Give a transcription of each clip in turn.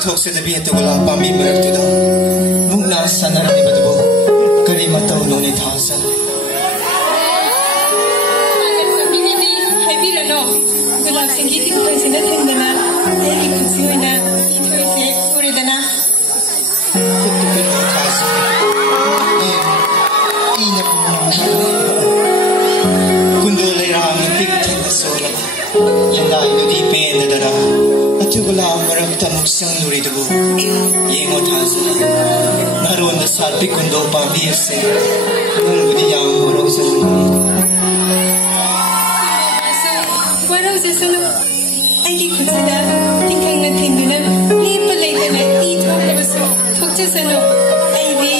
Thokse da biya to gala pami marak tu da mungna sanara ni batu kari matau no ni thasa ini ni heavy la no gala singi ti ko sina thendana ai ki khushi hoina ithoi se kore dana thasa ina kundo le ram tik thena sola yanda ino di pen da da Tugula marak tamuk sang nuri dubu yengo thasa naron na salpi kundo pamir se nung budi yang morok sang warau sesunu aiki kusida tingkang na tinduna lipa leitana I thokla basu thokche sanu aidi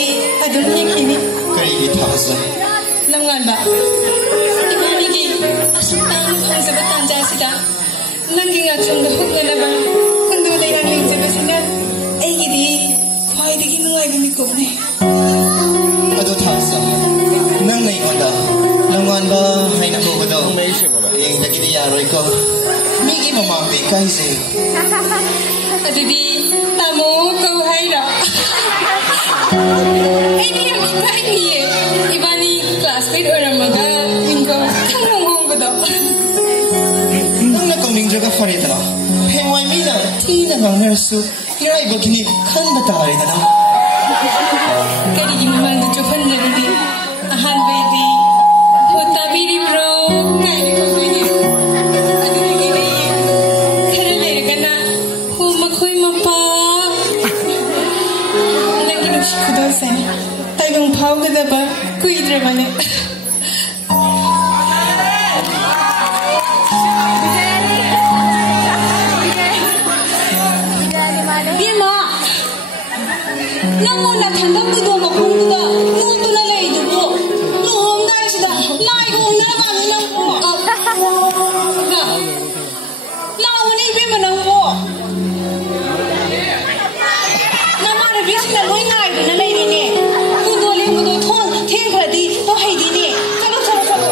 adum hekini kari gi thasa lamngan ba imani gi asutang phangzaba tanja sida Nangi nga chungda hukna na ba kundo lay ang yung jaba sina ay gidi kway di ginuway gini ko ne ado thasa nang ngay ko da langwan ba hay na ko daw yung nagidi yaroy ko migi mamambi kay se ado di tamo ko hay ra ay di yung ikay niye ibani classmate orang maga yung ko kanong ko daw Ningjaga faridana hengwai mina tina nangnersu irai bagini kan batari dana kari imang du chofan naridi ahan baidi hota biri bro kai ko bini adu gini khara le kana hu makhoi mapa nangi nu shikdo sen taibang phau gada ba kuidre bane Namun nak hendak berdua makan kita, nutu na lay dulu. Nuhong dah sudah, lay hong na kami nang po. Nah, lawan ni ibu menang po. Nama ada biasa na loy ngai tu na lay ni. Kudo lay kudo thong, theng keradi, to hai di ni. Kalau kalau kalau.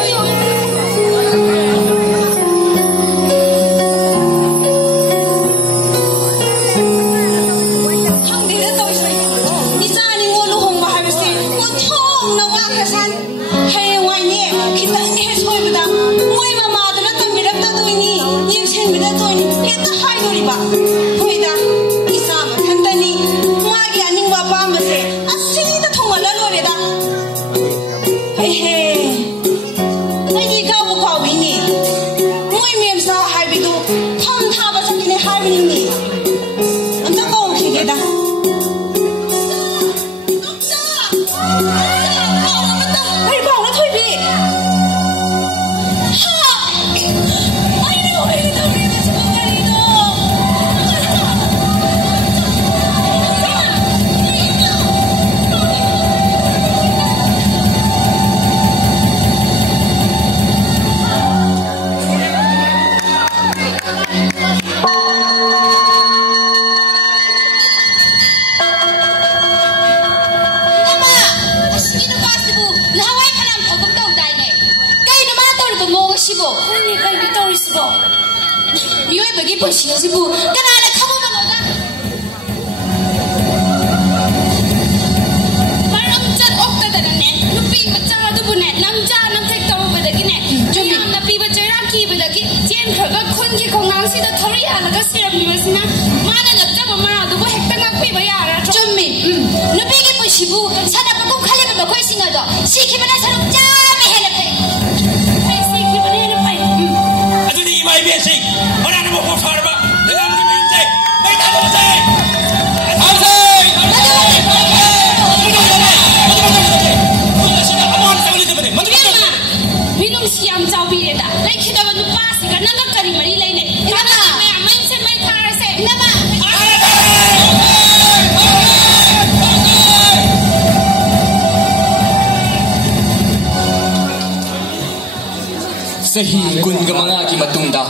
Sahi kun gamanga ki matunda.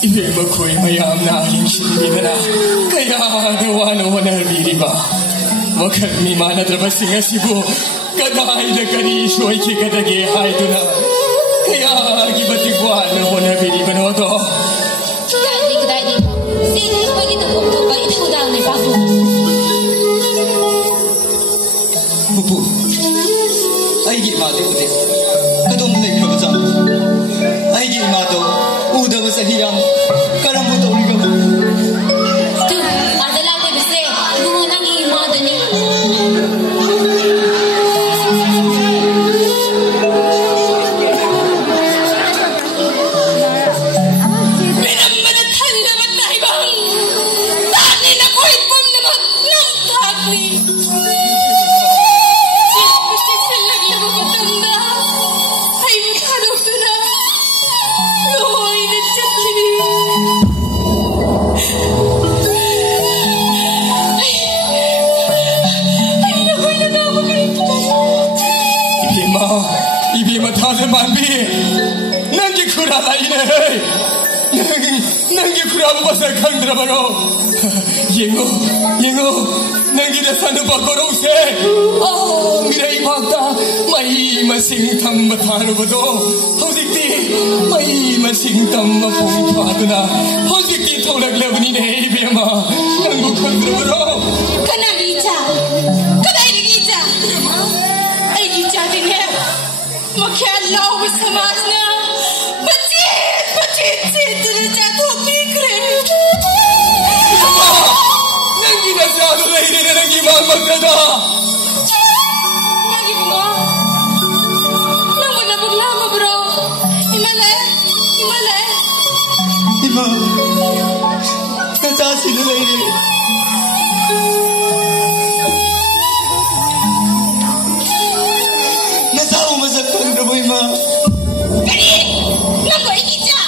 Ibe makoi mayam na hinshin na kaya nawa na biriba wakal mi mana trabasinga sibo kadai na kari shoy ki kadage hai tuna kaya gibati wa na biriba no to kadai sin pagi to ko ba itu dang ne babu bubu ai gi ma de ude kadom nei khaba jam ai gi ma do uda ba sahiyam karam bu to ri ga tu adala de bise gumo nang I ma de ni Yengo, nangi na sana bakoro se. Oh, mirai bhakta, mai masing tham matharo bado. Hozikti, mai masing tham mapung thaduna. Hozikti thorak labni ne bema. Nangu khandro bado. Kana gicha, kadai gicha. Ai gicha dine. Makya law samas na. Bachit chitra chato pikre. Nangi na sado nahi re nangi maan magda. Nangi mo. Namu na baglama bro. Imale. Ima. Kacha sila nahi re. Nasao masak kang rabo ima. Kani. Naku ikicha.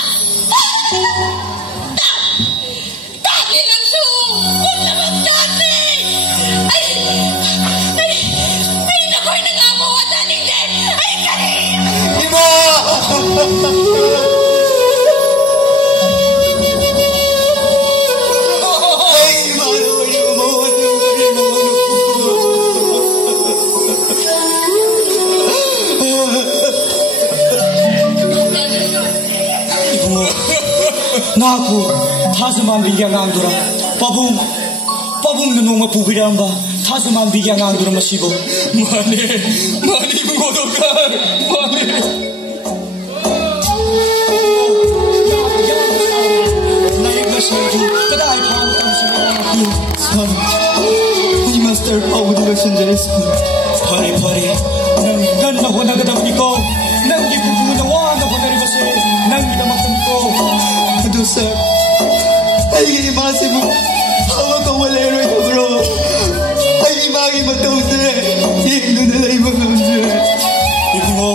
Naku thasaman bigya ngangdura pabung na nong mapubiramba thasaman bigya ngangdura masibo mane bungodokar mane naik masaji kadai phang tam samani son I master pawudura sanjayas pare nang ganna hona gadam niko nang gibubu na wana honari base nang gidamakam ko adu sir ay masibo hawa ko wala ro bro ay magi matawse yendo na lay magamse ibugo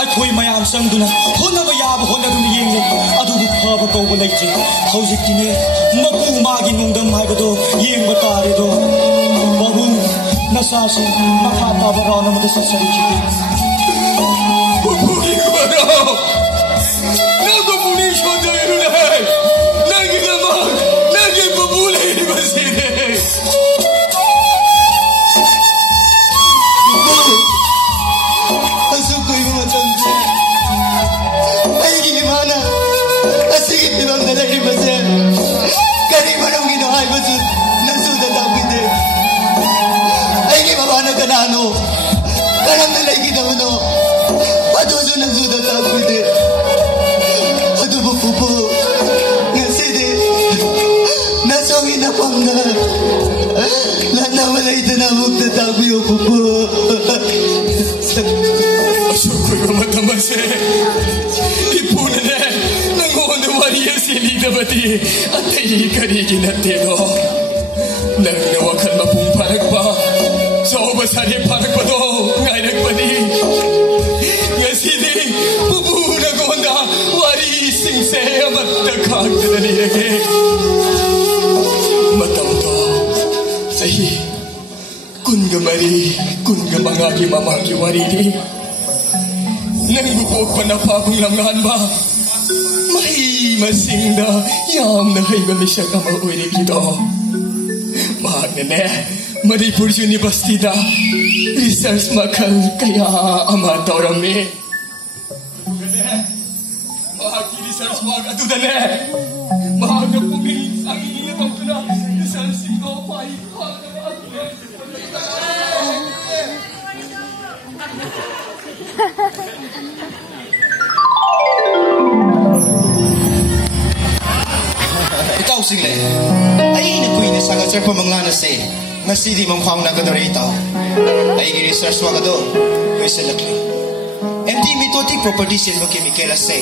ay khoi mayam sangduna hona ba yab hona dun yenge adu bu khaba ko bolai ji hauzik tine mapu magi nungdam haibado yeng batare do babu nasasi makata barana mata sasari ji buri baro nago buri shoda irunai nagi nama nagi babule basire kayano karang nalagi daw no aduzo na zuda tapude adubo pupo ngaside nasongi na pangga lana malay na mukta tapuyo pupo asyukoy ko matamase ipuna na nangono wariya sili dabati at ay karigin at tino nagnawakan mapungparag pa sa obasari parag pa to ngay nagpani nga sili bubuna ko na wari singse amat nakag na nilagi matam to sahi kun gamari kun gamangagi mamagi wari ni nang bukog pa na pabong lamngan ba may masingda yam na kayo kami siya kamauwi dito mahal na ne Manipur University da research makal kaya amator rami mahal ki research mag atu da ne mahal ka puming sangi ina tau na research ko pai ikaw sile ay nakuin sa gacer pamanglan se ngasi di mangfang na kadore itaw ay research wa kado weselakli MD mitotic property sen mo chemical se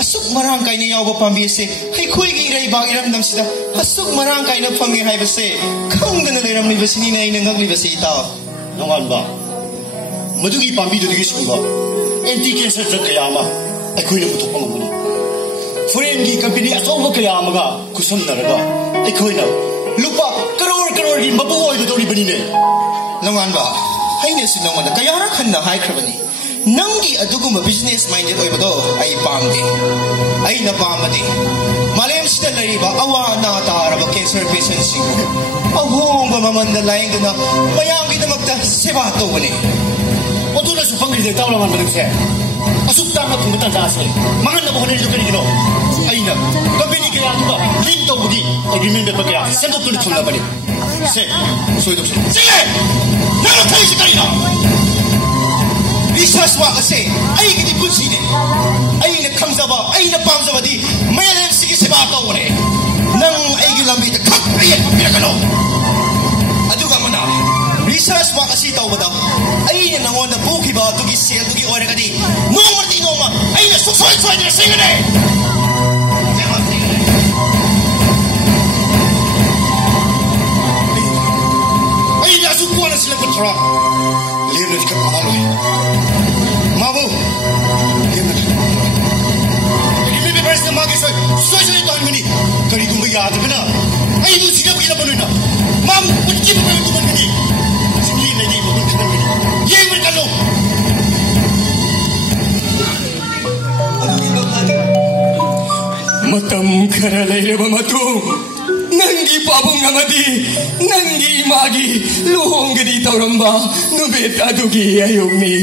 asuk marang kay niyaw ba pambi se hay kuy gi rai ba iram dam sida asuk marang kay na pambi hay ba se kang na leram ni basini na inangag ni basi itaw nongan ba madugi pambi do digi sumba MD cancer drug kayama ay kuy na mutok pamangani Foreign company asoba kaya amaga kusam naraga ekoina lupa crore gi mabuoy do dori bani ne longan ba haine sinong man kaya ra khan na hai khrabani nangi aduguma business minded oi bado ai pamde ai na pamade malem sida lari ba awa na tara ba cancer patient sing ahong ba mamanda laing na mayang gi damakta seba to bani odula su pangri de tawla man badse asuk tama pungatan sa ase mangan na mo ni do kani gino aina company kaya ba link to budi agreement ba kaya sendo tu thula bani se soido se na no thai sikai na research wa ase ai gi kunsi ne ai na khamza ba ai na pamza ba di mayalem sigi seba to ne nang ai gi lambi ta khak ai pa kano aduga mana research wa ase to ba da ai na ngon na buki ba tu gi sel tu gi ore ga di no marti no ma ai na so so ne singa ne ai na su ko na sila ko tra lena di ka malo mabu lena ini best magi so so ni ton mini kari gum ya de na ai du sila ko ila bolu na mam ko ji ko ko mini sini ne ni ko ko mini ye mer kalo matam khara leile ba matu nangi pabung amadi nangi magi luhong gedi tauramba nubet adugi ayumi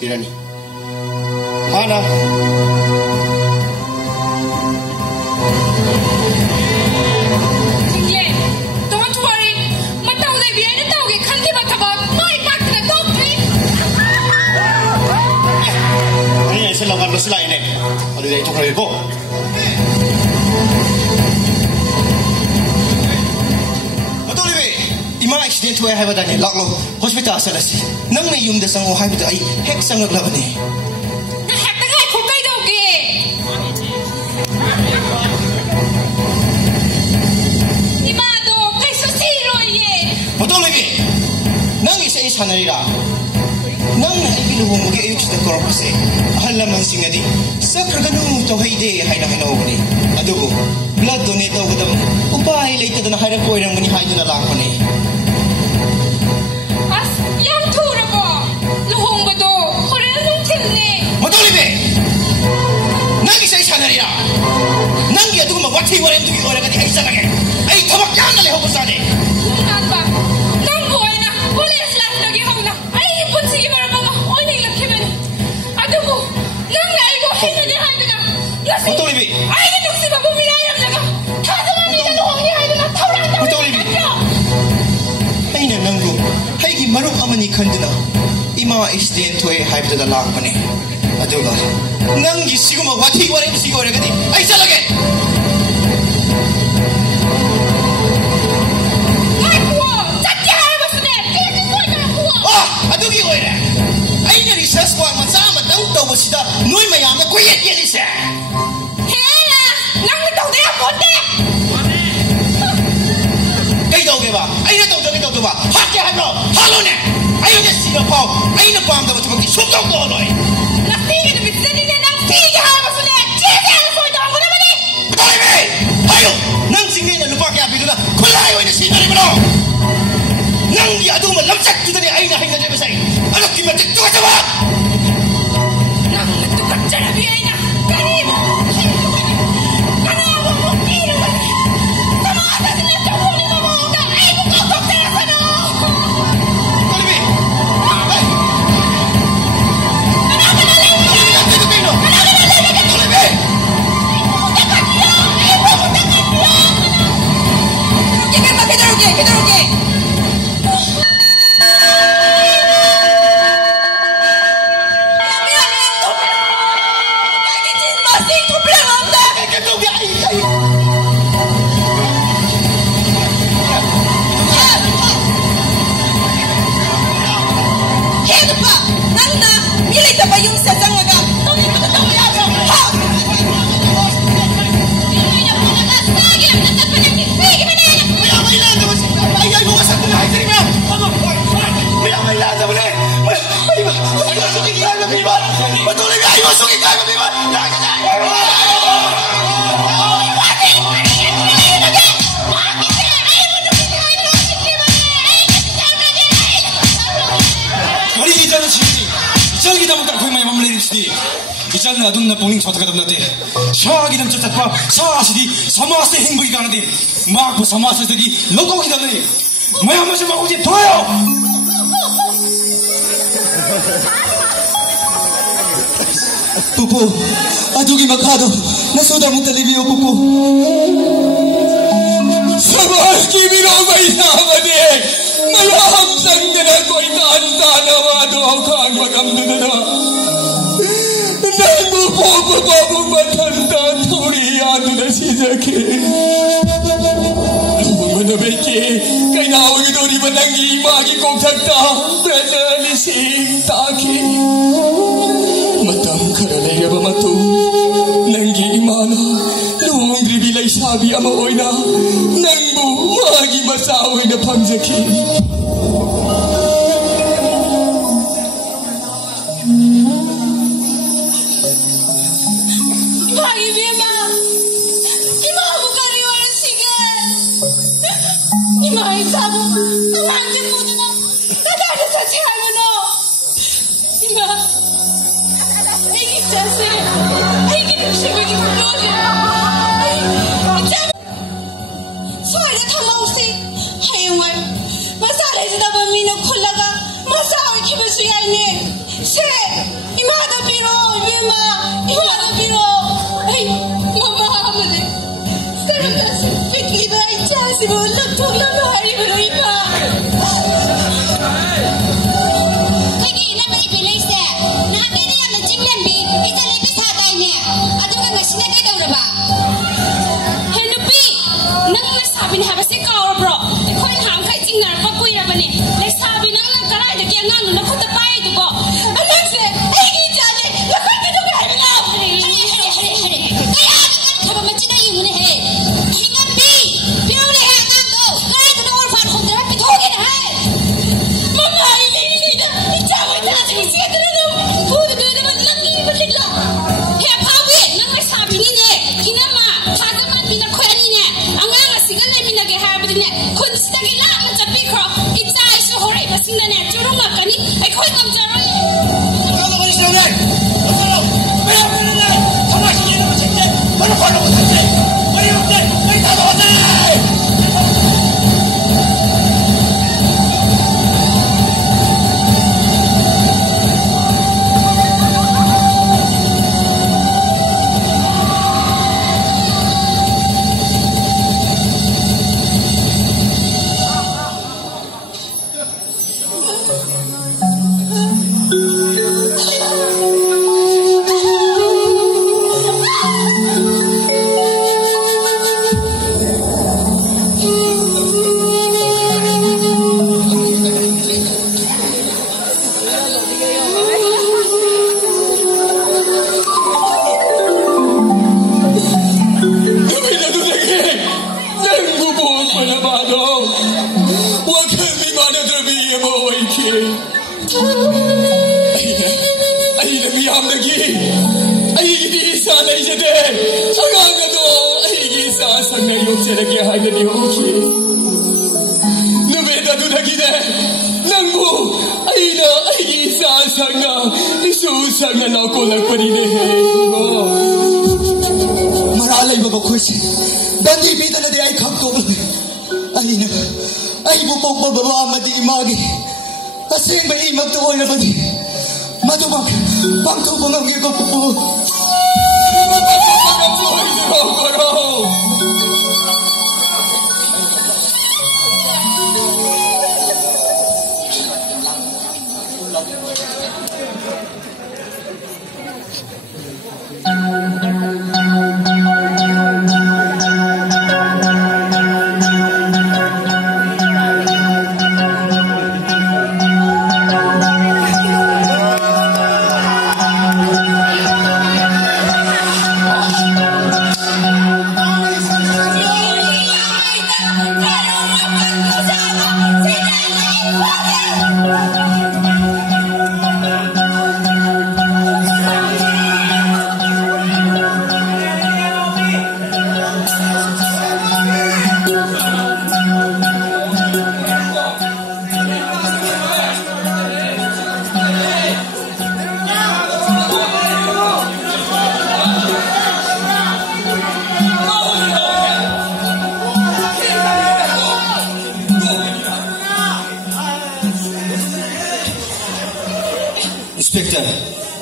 Irani mana don't worry matau le bi ani tau ge khanti ba thaba mai pak na dok thi ani ai sela ngan masla ine adu dai to kare ko matau le ima accident wa hai ba da ni laklo hospital salasi nang na yum da sang o hai ba ai hek sang la ba ni na hek ta ngai ko kai dau ge ima do kai so si ro ye matau le nang isa isa na ira nang na ai lu mo ge ayuk sa korpo se ahal man singadi sa kraganu to hai de hai na hinaw ni adugo blood donate daw daw upay later na hai ra ko irang ni hai na la ko ni as yang thura ko luhong ba do hore nung thil ne ꯋꯥꯔꯦꯝꯗꯨꯒꯤ ꯑꯣꯏꯔꯒꯗꯤ ꯑꯩ ꯆꯠꯂꯒꯦ ꯑꯩ ꯊꯕꯛ ꯌꯥꯝꯅ ꯂꯩꯍꯧꯕꯖꯥꯠꯅꯤ ꯅꯥꯟꯕ ꯅꯪꯕꯨ ꯑꯣꯏꯅ ꯀꯣꯂꯦꯖ ꯂꯥꯏꯐꯇꯒꯤ ꯍꯧꯅ ꯑꯩꯒꯤ ꯄꯨꯟꯁꯤꯒꯤ ꯃꯔꯝ ꯑꯃ ꯑꯣꯏꯅꯤꯡꯂꯛꯈꯤꯕꯅꯤ ꯑꯗꯨꯕꯨ ꯅꯪꯅ ꯑꯩꯕꯨ ꯍꯩꯅꯗꯦ ꯍꯥꯏꯗꯨꯅ ꯉꯁꯤ ꯑꯩꯒꯤ ꯅꯨꯡꯁꯤꯕꯕꯨ ꯃꯤꯔꯥꯏꯔꯝꯂꯒ ꯊꯥꯖꯃꯟꯅꯤꯗ ꯂꯨꯍꯣꯡꯉꯦ ꯍꯥꯏꯗꯨꯅ ꯊꯧꯔꯥꯡ ꯇꯧꯔꯤꯕ ꯅꯠꯇ꯭ꯔꯣ ꯑꯩꯅ ꯅꯪꯕꯨ ꯑꯩꯒꯤ ꯃꯔꯨꯞ ꯑꯃꯅꯤ ꯈꯟꯗꯨꯅ 이마 액시덴 토에 하이브드다 락바네 아두가 낭기 시구마 와티 와랭 시고 오래가니 아이 잘라게 아이쿠어 짝지 할아버스네 띠지 소이다 쿠어 아두기 오이래 아이냐 리서스와 마사마 땅떠보시다 노이마 야마 고예 띠리세 해라 낭이 떡대야 뭔데 cây bà anh đã đầu cho cái đầu bà phát cái hai rồi hallo nè anh đã xì được không anh đã bám vào cái xuống trong đó rồi là xì cái bị xì đi nè xì cái hai mà xì chia sẻ nó sôi đòn của nó đi thôi đi ayo nang chính này là lúc bao cái bị đó khơi lại rồi xì này mà nang gì ở đâu mà lắm chắc chúng ta anh là hành động gì anh là kim mà chắc cho bà nang tu cắt chân bị anh nè cái gì mà cái nào cũng không đi được sama ada sini cowok ni mau dah anh cũng không có tiền sana 이자는 아둔나 봉링 저다가 담나대 샤기 남자답바 사시디 사마세 행복이 가는데 막고 사마세들이 로고기 담네 뭐야 마셔 먹고 지 도요 pupu adugi makado na sudah mutalibio pupu samas kibiro may namade malaham sandana ko itanda na wado ang magamdana Nanggu babu matanda turian na sijake. Lumana beke kaya awag ito di ba nangi magi kong tagta benelising taki. Matang karalay ba matu nangi imana luong dribilay sabi amaoy na nangbu magi masaway na pamjaki.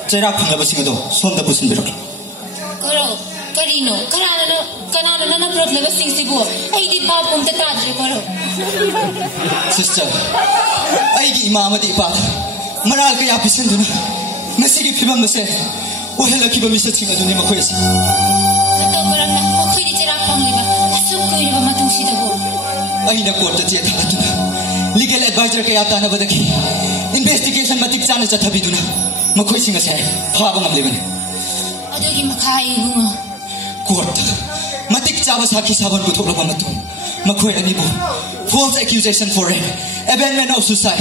Cerak penglabasing itu, sonda pusin berok. Karo, karino, kanana nana prot labasing sibu. Ay di pa pun tetadre karo. Sister, ay gi imama di pa. Maral kaya pisin duna. Masigi pibam nase. Wala kiba misa singa duni makwes. Tato karam na makoy di cerak pengliba. Asuk koy na matung si dago. Ay na korta tiya duna. Legal advisor kaya tana badaki. Investigation matik sana sa tabi duna. Makoy singa saya, pabang amliban. Adugi makai bunga. Court, matik cawa saki saban butuh lawan matu. Makoy anibo, false accusation for rape, abandonment of suicide,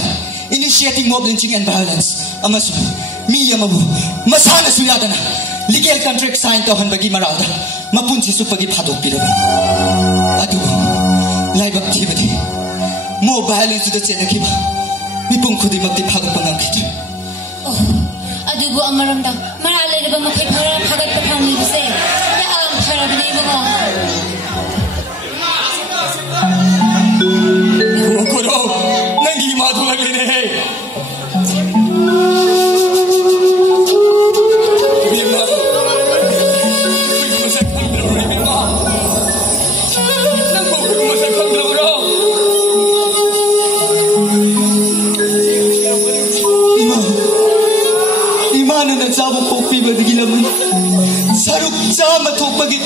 initiating mob lynching and violence. Amasu, miya mabu, masana suyadana. Legal contract sign tohan bagi maralda, mapunsi su pagi padok pilaba. Adu, laibab tibati, mob violence sudah cina kiba. Mipung kudi magdi padok pangangkit. Adugo ang maramdam, maralay na ba makoy para pagat pa pang libse? Yaang harap na iba mo. Kuro, nangi matulog ini. Bima, kumasak ang dalawa ni Bima. Nang kumasak ang dalawa. Imana sabuk kopi bagi lamun saruk sama tok bagi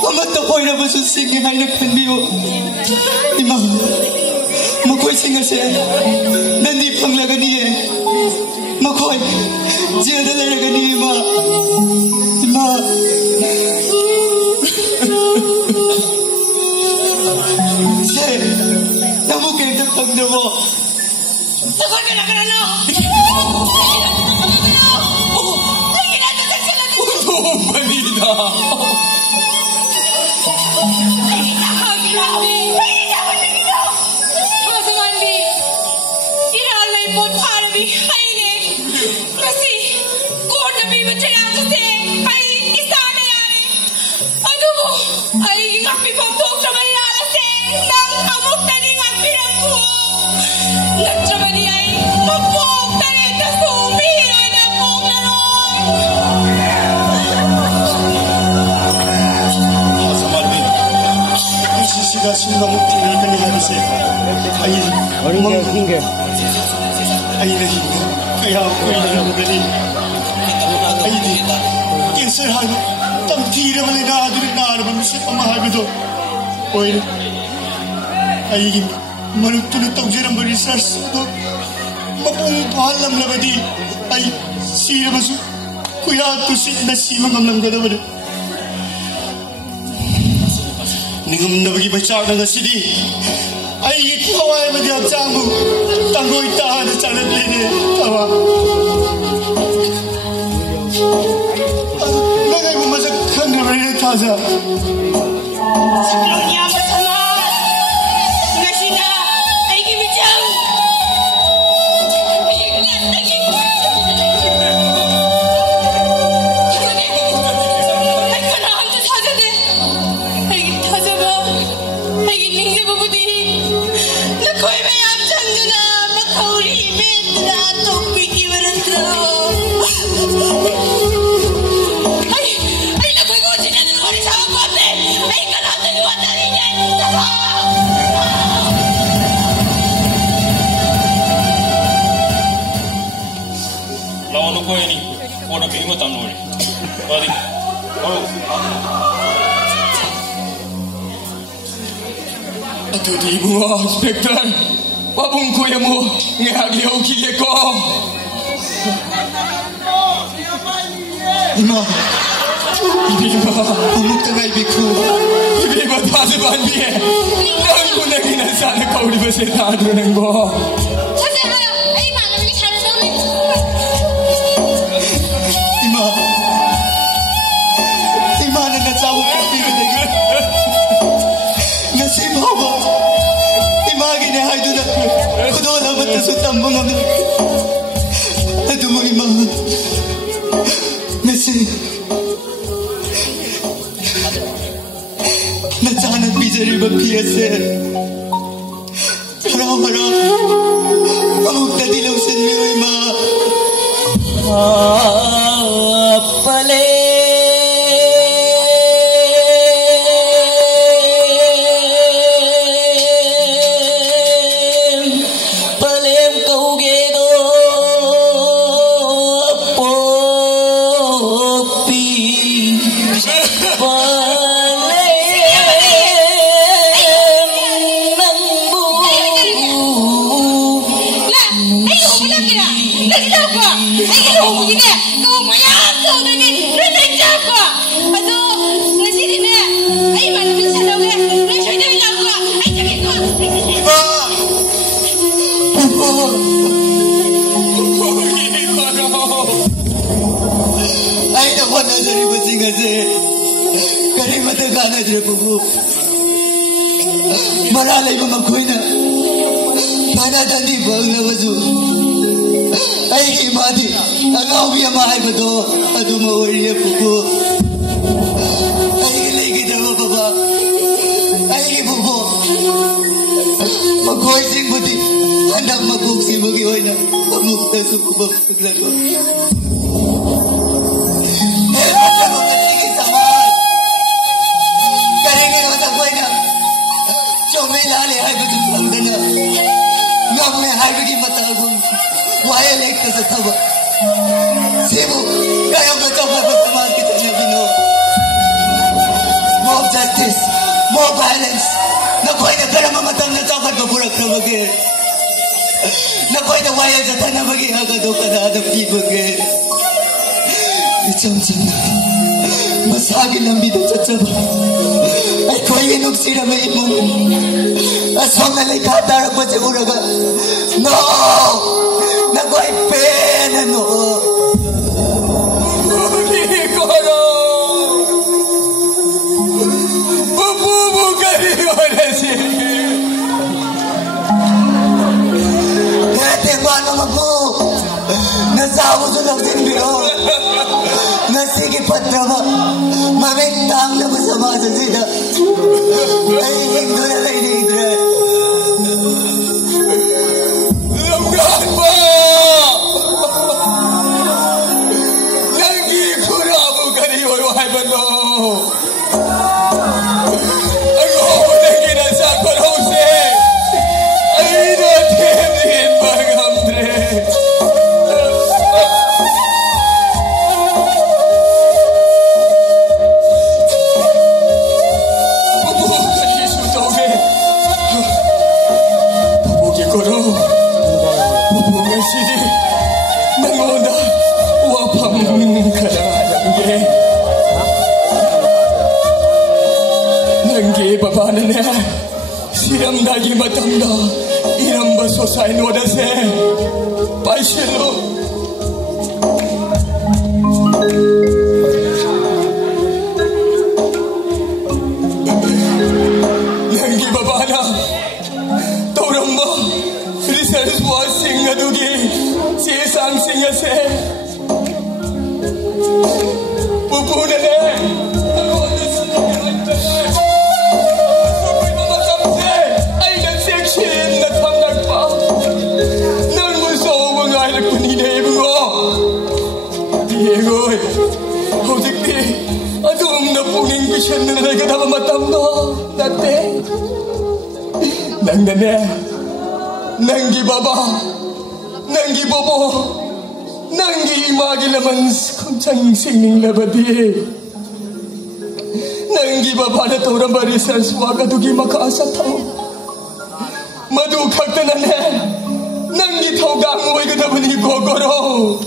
amat tokoy na basu singi hay nakhan biyo imam makoy singa se nandi panglaga niye makoy jada laga niye ma se namu kenta pagdamo Takot ka na ka na no! Manila. Sudah muktikan kami harus air menghinga air lagi kaya aku ini beri air di insan tam tidak boleh nadur bermusik pemahal betul air air manut tu tahu jeram berisas tu mapung pahalam labadi ay siya basu kuya tusit na siya mamlam ka naman ningam na bagi bachar na sidi ay itaway madi abjamu tangoy tahan na chalat lini tawa nagay mo masakhan na rin taza Sebelumnya bersama Nasina Aiki Bijang Aiki kana hantu saja deh Aiki taza ba Aiki ningze babudi Nakoi mayam chanduna Makauri metra Topi ki baratra Ay nakoi ko sila nunwari sa kapate Ay kana tunuwa talinya Tapa Lawan ko ini, orang pilih mata nuri. Balik, oh. Aduh di buah, Inspektor. Wabung ko yang mo ngahagyaw kaya ko. Ima, Iba, umuk tagay biku. iba tasaban biye. Nang ko na ginasana ka uli ba siya tado ng bo. Kasi ay malam ini sana daw ni Ima, ima na nasawa ka pinag Nasib hawa. Ima ginahay doon na. Kudola matasutang mga mga. Ado mo ima. Nasib. Nasanat bijari ba piyase. Haraw-haraw. Amuk na dilaw sa niyo ima. Palem kauge go popi palem nambu Lah, ay ko na kaya. Nagitaw ko. Ay ko mo gina. Kung mayang ko na ni nagitaw ko. Ado, ngasi din na. Ay malam ini sana daw ni. Nagsoy na bilang ko. Ay sakit ko. Ima! Pupo! Ay naku na sa ribasing kasi. Karimata ka na dyan, Pupo. Maralay mo magkuhay na. Panatandi ba ang nabaso? Ay kimati. Ang awya mahay ba to? Ado mawari niya, Pupo. Ay kilay kita mo, Papa. Ay Pupo. Magkuhay sing buti. Anak magbuksi magiway na. Pamukta sa kubang paglago. Eh, basta mo kaligid sa mahal. Kaligid mo sa buhay na. Chomilali ay bagong na. Ngam may hay baging matagong. Wayalek ka sa taba. Sibo, kaya ka taba pagkamaan kita na Ginoo. More justice, more violence. Nakoy na ka na mamatang na tapat maburak na bagay. Nakoy na wayal sa tanang bagay agad o ka na adap ibag eh. Itsam-tsam na. Masagin lang bidang sa taba. Ay ko inog sila may imong. Aswang na lay katarag pa siguro ka. No! Nakoy pena no! Nasawa sa laksin biro. Nasigipat na ba? Mamintang na masama sa sida. Ay, hindi na kayo dito. Lamgan mo! Lagi ko na mo kaniyo ay bano. Ako mo na ginasa ko, Jose. Ay, natin din magamdre. 바바는 시람다기 마탐다 이람바 소사이 노다세 바이실로 Nanggi babana Toramba Research was singa dugi Sesang singa se Pupuna ne Ay nagsekshin na tamdag pa Nang muso mga ilag panina ibungo Diego Hojik di Adum na punging bisyan na nagkatama matam no Dati Nang nane Nanggi baba Nanggi bobo Nanggi imagi laman Kuncang singing labadi Nanggi baba na taurang barisan Swaga dugi makaasa tau Madukag na nane Nanggi tau gangway kataman ni Gogoro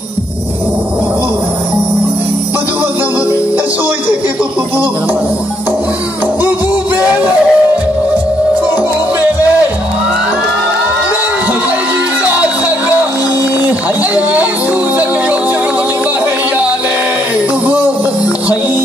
Maduwag naman, nasuway sa kay Bubu. Bubu Bele! Bubu Bele! Nang ay isasaga! Ay isusan ngayon sa rumang imahayale! Bubu! Hay